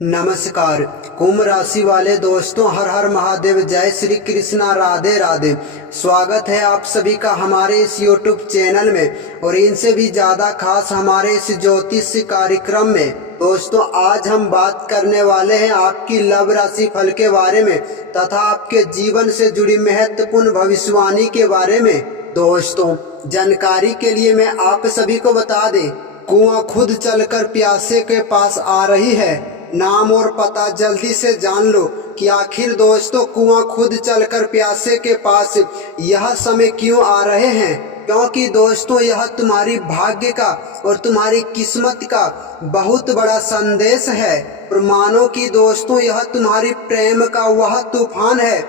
नमस्कार। कुंभ राशि वाले दोस्तों, हर हर महादेव, जय श्री कृष्णा, राधे राधे। स्वागत है आप सभी का हमारे इस YouTube चैनल में और इनसे भी ज्यादा खास हमारे इस ज्योतिष कार्यक्रम में। दोस्तों, आज हम बात करने वाले हैं आपकी लव राशि फल के बारे में तथा आपके जीवन से जुड़ी महत्वपूर्ण भविष्यवाणी के बारे में। दोस्तों, जानकारी के लिए मैं आप सभी को बता दें, कुआं खुद चलकर प्यासे के पास आ रही है। नाम और पता जल्दी से जान लो कि आखिर दोस्तों कुआं खुद चलकर प्यासे के पास यह समय क्यों आ रहे हैं। क्योंकि दोस्तों यह तुम्हारी भाग्य का और तुम्हारी किस्मत का बहुत बड़ा संदेश है और मानो कि दोस्तों यह तुम्हारी प्रेम का वह तूफान है।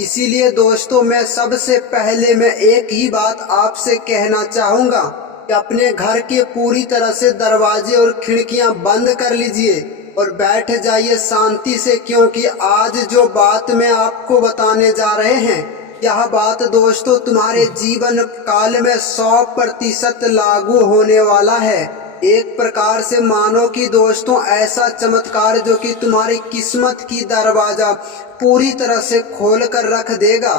इसीलिए दोस्तों मैं सबसे पहले एक ही बात आपसे कहना चाहूँगा कि अपने घर के पूरी तरह से दरवाजे और खिड़कियां बंद कर लीजिए और बैठ जाइए शांति से, क्योंकि आज जो बात मैं आपको बताने जा रहे हैं यह बात दोस्तों तुम्हारे जीवन काल में 100% लागू होने वाला है। एक प्रकार से मानो कि दोस्तों ऐसा चमत्कार जो कि तुम्हारी किस्मत की दरवाजा पूरी तरह से खोल कर रख देगा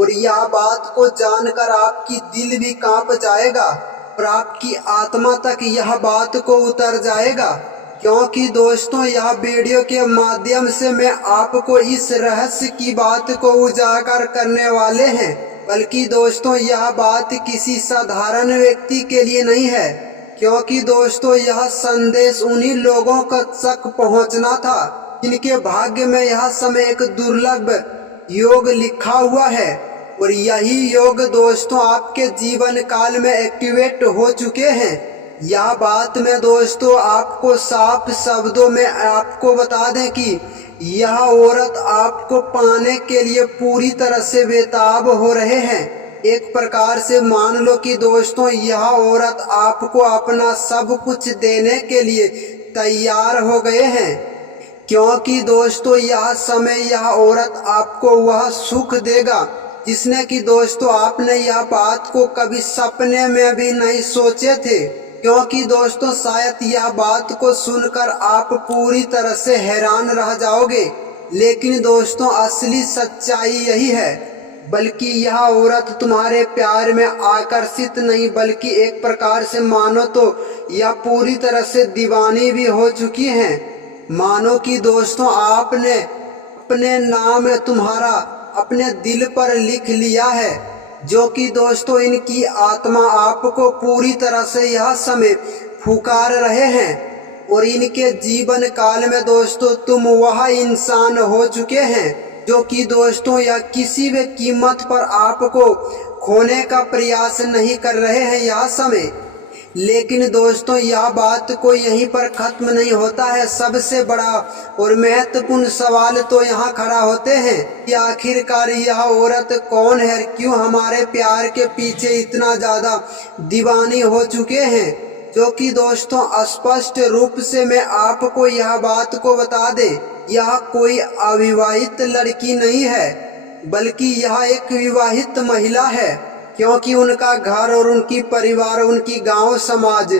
और यह बात को जानकर आपकी दिल भी कांप जाएगा और आपकी आत्मा तक यह बात को उतर जाएगा। क्योंकि दोस्तों यह वीडियो के माध्यम से मैं आपको इस रहस्य की बात को उजागर करने वाले हैं, बल्कि दोस्तों यह बात किसी साधारण व्यक्ति के लिए नहीं है, क्योंकि दोस्तों यह संदेश उन्हीं लोगों तक पहुंचना था जिनके भाग्य में यह समय एक दुर्लभ योग लिखा हुआ है और यही योग दोस्तों आपके जीवन काल में एक्टिवेट हो चुके हैं। यह बात मैं दोस्तों आपको साफ शब्दों में आपको बता दें कि यह औरत आपको पाने के लिए पूरी तरह से बेताब हो रहे हैं। एक प्रकार से मान लो कि दोस्तों यह औरत आपको अपना सब कुछ देने के लिए तैयार हो गए हैं, क्योंकि दोस्तों यह समय यह औरत आपको वह सुख देगा जिसने कि दोस्तों आपने यह बात को कभी सपने में भी नहीं सोचे थे। क्योंकि दोस्तों शायद यह बात को सुनकर आप पूरी तरह से हैरान रह जाओगे, लेकिन दोस्तों असली सच्चाई यही है। बल्कि यह औरत तुम्हारे प्यार में आकर्षित नहीं बल्कि एक प्रकार से मानो तो यह पूरी तरह से दीवानी भी हो चुकी है। मानो कि दोस्तों आपने अपने नाम तुम्हारा अपने दिल पर लिख लिया है, जो कि दोस्तों इनकी आत्मा आपको पूरी तरह से यह समय पुकार रहे हैं और इनके जीवन काल में दोस्तों तुम वह इंसान हो चुके हैं जो कि दोस्तों यह किसी भी कीमत पर आपको खोने का प्रयास नहीं कर रहे हैं यह समय। लेकिन दोस्तों यह बात को यहीं पर खत्म नहीं होता है। सबसे बड़ा और महत्वपूर्ण सवाल तो यहाँ खड़ा होते हैं कि आखिरकार यह औरत कौन है, क्यों हमारे प्यार के पीछे इतना ज्यादा दीवानी हो चुके हैं। जो कि दोस्तों स्पष्ट रूप से मैं आपको यह बात को बता दे, यह कोई अविवाहित लड़की नहीं है बल्कि यह एक विवाहित महिला है, क्योंकि उनका घर और उनकी परिवार, उनकी गांव समाज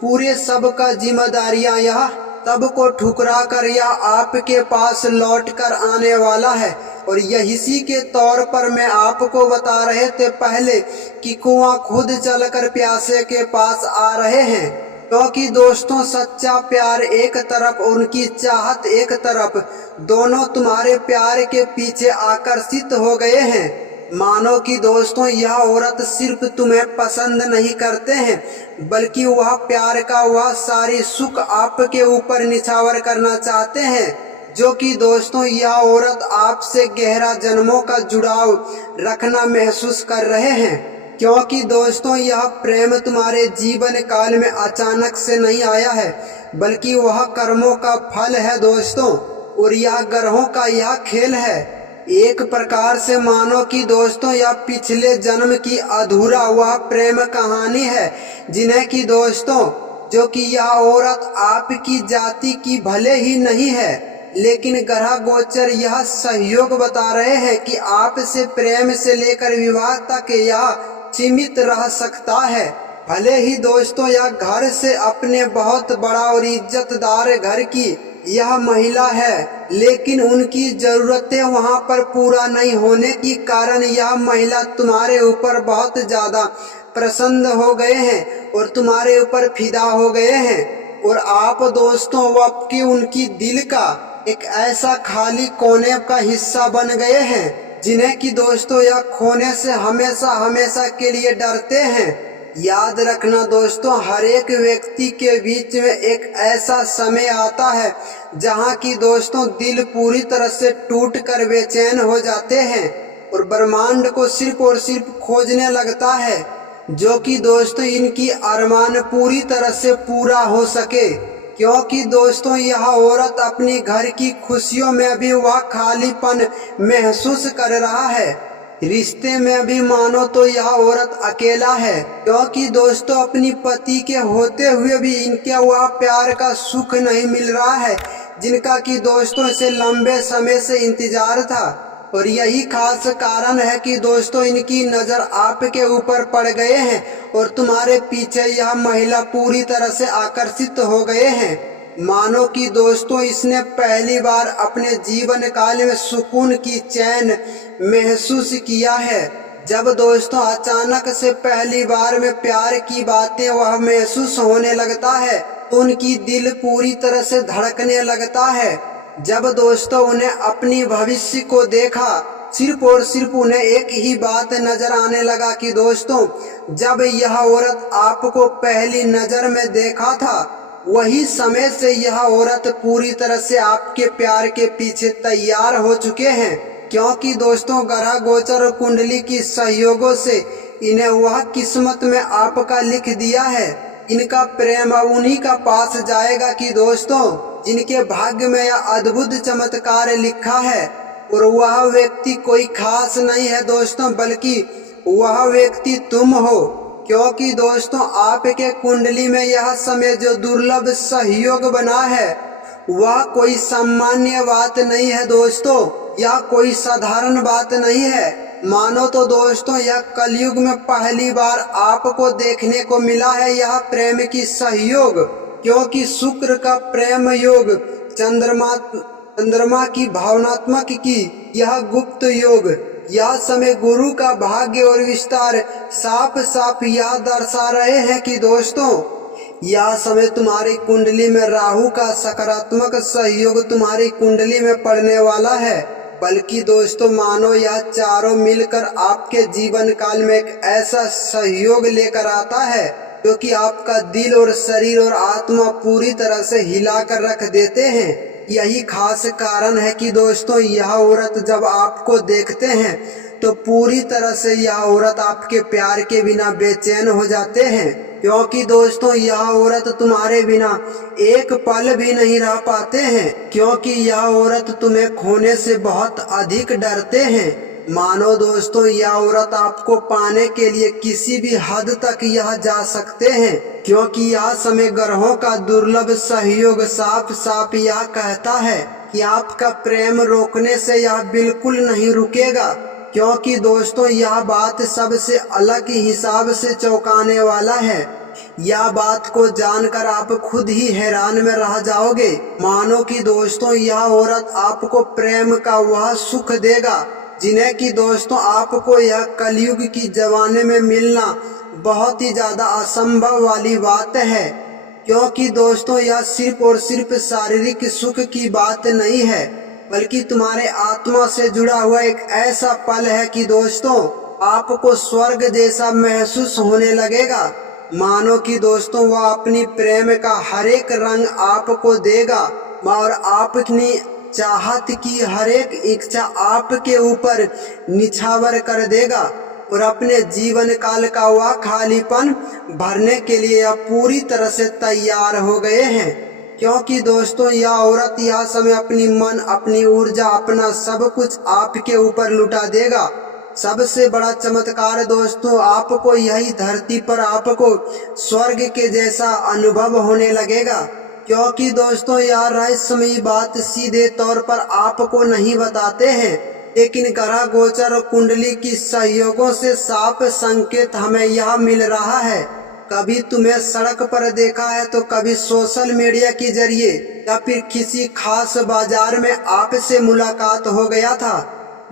पूरे सब का जिम्मेदारियां यह तब को ठुकरा कर यह आपके पास लौट कर आने वाला है। और यही के तौर पर मैं आपको बता रहे थे पहले कि कुआं खुद चलकर प्यासे के पास आ रहे हैं, क्योंकि दोस्तों सच्चा प्यार एक तरफ, उनकी चाहत एक तरफ, दोनों तुम्हारे प्यार के पीछे आकर्षित हो गए हैं। मानो कि दोस्तों यह औरत सिर्फ तुम्हें पसंद नहीं करते हैं बल्कि वह प्यार का वह सारी सुख आपके ऊपर निछावर करना चाहते हैं। जो कि दोस्तों यह औरत आपसे गहरा जन्मों का जुड़ाव रखना महसूस कर रहे हैं, क्योंकि दोस्तों यह प्रेम तुम्हारे जीवन काल में अचानक से नहीं आया है बल्कि वह कर्मों का फल है दोस्तों, और यह ग्रहों का यह खेल है। एक प्रकार से मानो कि दोस्तों यह पिछले जन्म की अधूरा हुआ प्रेम कहानी है, जिन्हें कि दोस्तों जो कि यह औरत आपकी जाति की भले ही नहीं है, लेकिन ग्रह गोचर यह सहयोग बता रहे हैं कि आपसे प्रेम से लेकर विवाह तक यह सीमित रह सकता है। भले ही दोस्तों यह घर से अपने बहुत बड़ा और इज्जतदार घर की यह महिला है, लेकिन उनकी जरूरतें वहां पर पूरा नहीं होने के कारण यह महिला तुम्हारे ऊपर बहुत ज्यादा प्रसन्न हो गए हैं और तुम्हारे ऊपर फिदा हो गए हैं। और आप दोस्तों आपकी उनकी दिल का एक ऐसा खाली कोने का हिस्सा बन गए हैं जिन्हें कि दोस्तों यह खोने से हमेशा हमेशा के लिए डरते हैं। याद रखना दोस्तों, हर एक व्यक्ति के बीच में एक ऐसा समय आता है जहां की दोस्तों दिल पूरी तरह से टूट कर बेचैन हो जाते हैं और ब्रह्मांड को सिर्फ और सिर्फ खोजने लगता है, जो कि दोस्तों इनकी अरमान पूरी तरह से पूरा हो सके। क्योंकि दोस्तों यह औरत अपनी घर की खुशियों में भी वह खालीपन महसूस कर रहा है। रिश्ते में भी मानो तो यह औरत अकेला है, क्योंकि दोस्तों अपनी पति के होते हुए भी इनके वह प्यार का सुख नहीं मिल रहा है जिनका कि दोस्तों इसे लंबे समय से इंतजार था। और यही खास कारण है कि दोस्तों इनकी नजर आपके ऊपर पड़ गए हैं और तुम्हारे पीछे यह महिला पूरी तरह से आकर्षित हो गए हैं। मानो कि दोस्तों इसने पहली बार अपने जीवन काल में सुकून की चैन महसूस किया है। जब दोस्तों अचानक से पहली बार में प्यार की बातें वह महसूस होने लगता है तो उनकी दिल पूरी तरह से धड़कने लगता है। जब दोस्तों उन्हें अपनी भविष्य को देखा, सिर्फ और सिर्फ उन्हें एक ही बात नजर आने लगा कि दोस्तों जब यह औरत आपको पहली नजर में देखा था वही समय से यह औरत पूरी तरह से आपके प्यार के पीछे तैयार हो चुके हैं। क्योंकि दोस्तों ग्रह गोचर और कुंडली की सहयोगों से इन्हें वह किस्मत में आपका लिख दिया है। इनका प्रेम उन्हीं का पास जाएगा कि दोस्तों जिनके भाग्य में यह अद्भुत चमत्कार लिखा है। और वह व्यक्ति कोई खास नहीं है दोस्तों, बल्कि वह व्यक्ति तुम हो। क्योंकि दोस्तों आपके कुंडली में यह समय जो दुर्लभ सहयोग बना है वह कोई सामान्य बात नहीं है दोस्तों, यह कोई साधारण बात नहीं है। मानो तो दोस्तों यह कलयुग में पहली बार आपको देखने को मिला है यह प्रेम की सहयोग। क्योंकि शुक्र का प्रेम योग, चंद्रमा की भावनात्मक की यह गुप्त योग, यह समय गुरु का भाग्य और विस्तार साफ साफ यह दर्शा रहे हैं कि दोस्तों यह समय तुम्हारी कुंडली में राहु का सकारात्मक सहयोग तुम्हारी कुंडली में पड़ने वाला है। बल्कि दोस्तों मानो यह चारों मिलकर आपके जीवन काल में एक ऐसा सहयोग लेकर आता है जो कि आपका दिल और शरीर और आत्मा पूरी तरह से हिलाकर रख देते हैं। यही खास कारण है कि दोस्तों यह औरत जब आपको देखते हैं तो पूरी तरह से यह औरत आपके प्यार के बिना बेचैन हो जाते हैं। क्योंकि दोस्तों यह औरत तुम्हारे बिना एक पल भी नहीं रह पाते हैं, क्योंकि यह औरत तुम्हें खोने से बहुत अधिक डरते हैं। मानो दोस्तों यह औरत आपको पाने के लिए किसी भी हद तक यह जा सकते हैं। क्योंकि यह समय ग्रहों का दुर्लभ सहयोग साफ साफ यह कहता है कि आपका प्रेम रोकने से यह बिल्कुल नहीं रुकेगा। क्योंकि दोस्तों यह बात सबसे अलग हिसाब से चौंकाने वाला है। यह बात को जानकर आप खुद ही हैरान में रह जाओगे। मानो कि दोस्तों यह औरत आपको प्रेम का वह सुख देगा जिन्हें कि दोस्तों आपको यह कलयुग की जमाने में मिलना बहुत ही ज्यादा असंभव वाली बात है। क्योंकि दोस्तों यह सिर्फ और सिर्फ शारीरिक सुख की बात नहीं है, बल्कि तुम्हारे आत्मा से जुड़ा हुआ एक ऐसा पल है कि दोस्तों आपको स्वर्ग जैसा महसूस होने लगेगा। मानो कि दोस्तों वह अपनी प्रेम का हर एक रंग आपको देगा और आपकी चाहत की हर एक इच्छा आपके ऊपर निछावर कर देगा और अपने जीवन काल का वह खालीपन भरने के लिए यह पूरी तरह से तैयार हो गए हैं। क्योंकि दोस्तों यह औरत यह समय अपनी मन, अपनी ऊर्जा, अपना सब कुछ आपके ऊपर लुटा देगा। सबसे बड़ा चमत्कार दोस्तों आपको यही धरती पर आपको स्वर्ग के जैसा अनुभव होने लगेगा। क्योंकि दोस्तों यह रहस्यमयी बात सीधे तौर पर आपको नहीं बताते हैं, लेकिन ग्रह गोचर और कुंडली की सहयोगों से साफ संकेत हमें यह मिल रहा है कभी तुम्हें सड़क पर देखा है तो कभी सोशल मीडिया के जरिए या फिर किसी खास बाजार में आपसे मुलाकात हो गया था।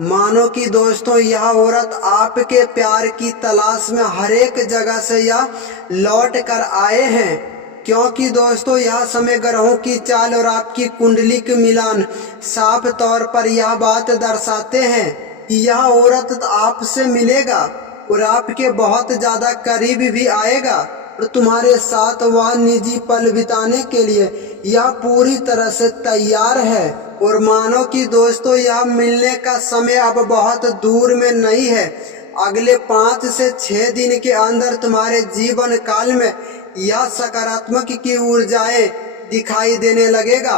मानो कि दोस्तों यह औरत आपके प्यार की तलाश में हर एक जगह से यह लौट कर आए हैं, क्योंकि दोस्तों यह समय ग्रहों की चाल और आपकी कुंडली के मिलान साफ तौर पर यह बात दर्शाते हैं कि यह औरत आपसे मिलेगा और आपके बहुत ज्यादा करीब भी आएगा और तुम्हारे साथ वह निजी पल बिताने के लिए यह पूरी तरह से तैयार है। और मानो कि दोस्तों यह मिलने का समय अब बहुत दूर में नहीं है, अगले 5 से 6 दिन के अंदर तुम्हारे जीवन काल में यह सकारात्मक की ऊर्जाएं दिखाई देने लगेगा।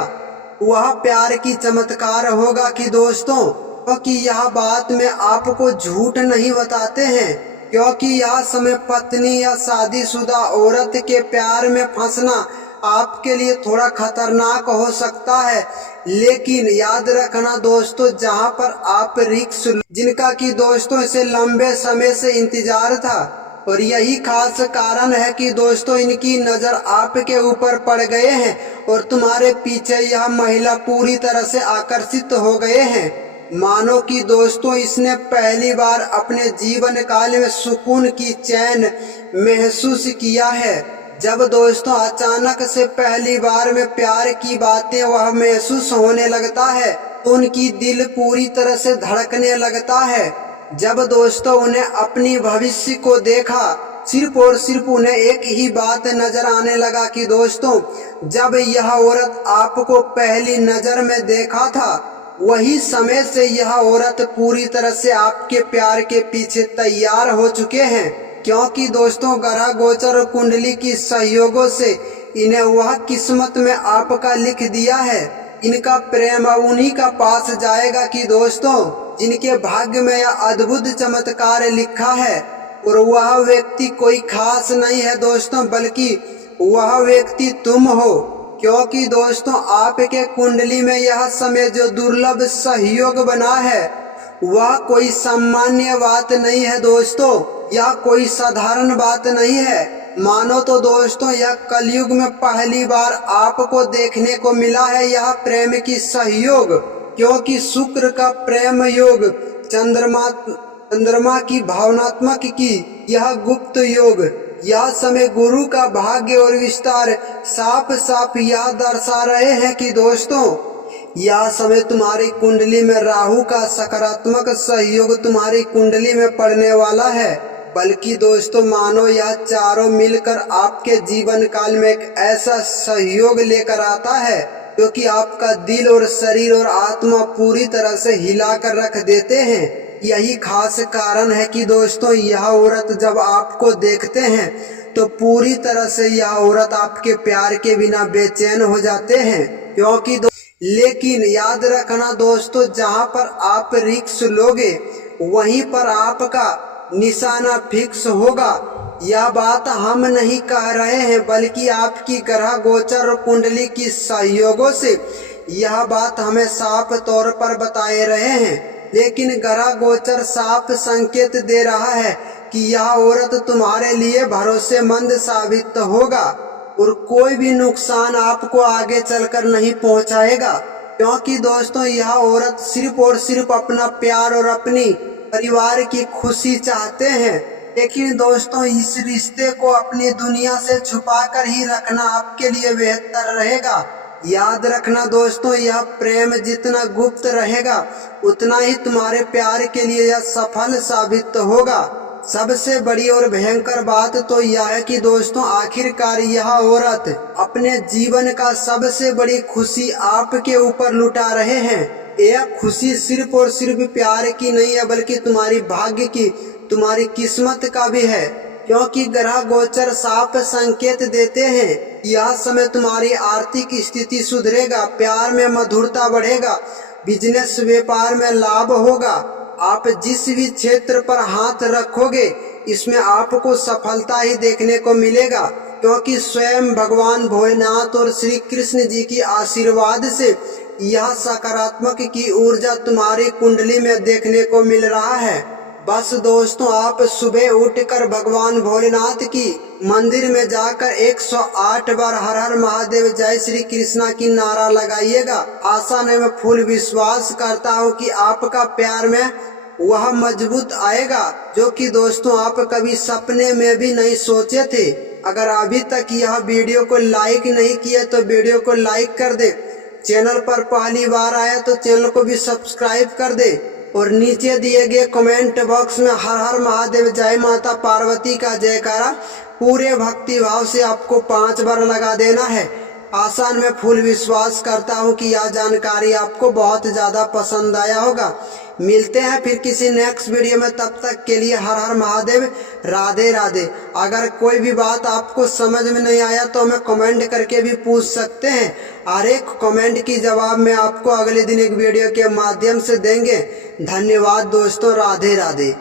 वह प्यार की चमत्कार होगा कि दोस्तों, क्योंकि यह बात में आपको झूठ नहीं बताते हैं, क्योंकि यह समय पत्नी या शादीशुदा औरत के प्यार में फंसना आपके लिए थोड़ा खतरनाक हो सकता है। लेकिन याद रखना दोस्तों, जहां पर आप रिक्स जिनका कि दोस्तों इसे लंबे समय से इंतजार था, और यही खास कारण है कि दोस्तों इनकी नजर आपके ऊपर पड़ गए हैं और तुम्हारे पीछे यह महिला पूरी तरह से आकर्षित हो गए हैं। मानो कि दोस्तों इसने पहली बार अपने जीवन काल में सुकून की चैन महसूस किया है। जब दोस्तों अचानक से पहली बार में प्यार की बातें वह महसूस होने लगता है, उनकी दिल पूरी तरह से धड़कने लगता है। जब दोस्तों उन्हें अपनी भविष्य को देखा, सिर्फ और सिर्फ उन्हें एक ही बात नजर आने लगा कि दोस्तों जब यह औरत आपको पहली नजर में देखा था, वही समय से यह औरत पूरी तरह से आपके प्यार के पीछे तैयार हो चुके हैं, क्योंकि दोस्तों ग्रह गोचर और कुंडली की सहयोगों से इन्हें वह किस्मत में आपका लिख दिया है। इनका प्रेम उन्हीं का पास जाएगा कि दोस्तों जिनके भाग्य में यह अद्भुत चमत्कार लिखा है। और वह व्यक्ति कोई खास नहीं है दोस्तों, बल्कि वह व्यक्ति तुम हो, क्योंकि दोस्तों आपके कुंडली में यह समय जो दुर्लभ सहयोग बना है वह कोई सामान्य बात नहीं है दोस्तों, यह कोई साधारण बात नहीं है। मानो तो दोस्तों यह कलयुग में पहली बार आपको देखने को मिला है यह प्रेम की सहयोग, क्योंकि शुक्र का प्रेम योग, चंद्रमा की भावनात्मक की यह गुप्त योग, यह समय गुरु का भाग्य और विस्तार साफ साफ यह दर्शा रहे हैं कि दोस्तों यह समय तुम्हारी कुंडली में राहु का सकारात्मक सहयोग तुम्हारी कुंडली में पड़ने वाला है। बल्कि दोस्तों मानो यह चारों मिलकर आपके जीवन काल में एक ऐसा सहयोग लेकर आता है क्योंकि आपका दिल और शरीर और आत्मा पूरी तरह से हिलाकर रख देते हैं। यही खास कारण है कि दोस्तों यह औरत जब आपको देखते हैं तो पूरी तरह से यह औरत आपके प्यार के बिना बेचैन हो जाते हैं, क्योंकि लेकिन याद रखना दोस्तों, जहां पर आप रिक्स लोगे वहीं पर आपका निशाना फिक्स होगा। यह बात हम नहीं कह रहे हैं, बल्कि आपकी ग्रह गोचर और कुंडली की सहयोगों से यह बात हमें साफ तौर पर बताए रहे हैं। लेकिन ग्रह गोचर साफ संकेत दे रहा है कि यह औरत तुम्हारे लिए भरोसेमंद साबित होगा और कोई भी नुकसान आपको आगे चलकर नहीं पहुंचाएगा, क्योंकि दोस्तों यह औरत सिर्फ और सिर्फ अपना प्यार और अपनी परिवार की खुशी चाहते हैं। लेकिन दोस्तों इस रिश्ते को अपनी दुनिया से छुपाकर ही रखना आपके लिए बेहतर रहेगा। याद रखना दोस्तों, यह प्रेम जितना गुप्त रहेगा उतना ही तुम्हारे प्यार के लिए यह सफल साबित होगा। सबसे बड़ी और भयंकर बात तो यह है कि दोस्तों आखिरकार यह औरत अपने जीवन का सबसे बड़ी खुशी आपके ऊपर लुटा रहे हैं। यह खुशी सिर्फ और सिर्फ प्यार की नहीं है, बल्कि तुम्हारी भाग्य की, तुम्हारी किस्मत का भी है, क्योंकि ग्रह गोचर साफ संकेत देते हैं यह समय तुम्हारी आर्थिक स्थिति सुधरेगा, प्यार में मधुरता बढ़ेगा, बिजनेस व्यापार में लाभ होगा। आप जिस भी क्षेत्र पर हाथ रखोगे इसमें आपको सफलता ही देखने को मिलेगा, क्योंकि स्वयं भगवान भोलेनाथ और श्री कृष्ण जी की आशीर्वाद से यह सकारात्मक की ऊर्जा तुम्हारी कुंडली में देखने को मिल रहा है। बस दोस्तों आप सुबह उठकर भगवान भोलेनाथ की मंदिर में जाकर 108 बार हर हर महादेव जय श्री कृष्णा की नारा लगाइएगा। आशा नहीं, मैं फुल विश्वास करता हूँ कि आपका प्यार में वह मजबूत आएगा जो कि दोस्तों आप कभी सपने में भी नहीं सोचे थे। अगर अभी तक यह वीडियो को लाइक नहीं किया तो वीडियो को लाइक कर दे, चैनल पर पहली बार आया तो चैनल को भी सब्सक्राइब कर दे और नीचे दिए गए कमेंट बॉक्स में हर हर महादेव जय माता पार्वती का जयकारा पूरे भक्ति भाव से आपको 5 बार लगा देना है। आसान में फुल विश्वास करता हूँ कि यह जानकारी आपको बहुत ज़्यादा पसंद आया होगा। मिलते हैं फिर किसी नेक्स्ट वीडियो में, तब तक के लिए हर हर महादेव, राधे राधे। अगर कोई भी बात आपको समझ में नहीं आया तो हमें कमेंट करके भी पूछ सकते हैं। हर एक कमेंट की जवाब में आपको अगले दिन एक वीडियो के माध्यम से देंगे। धन्यवाद दोस्तों, राधे राधे।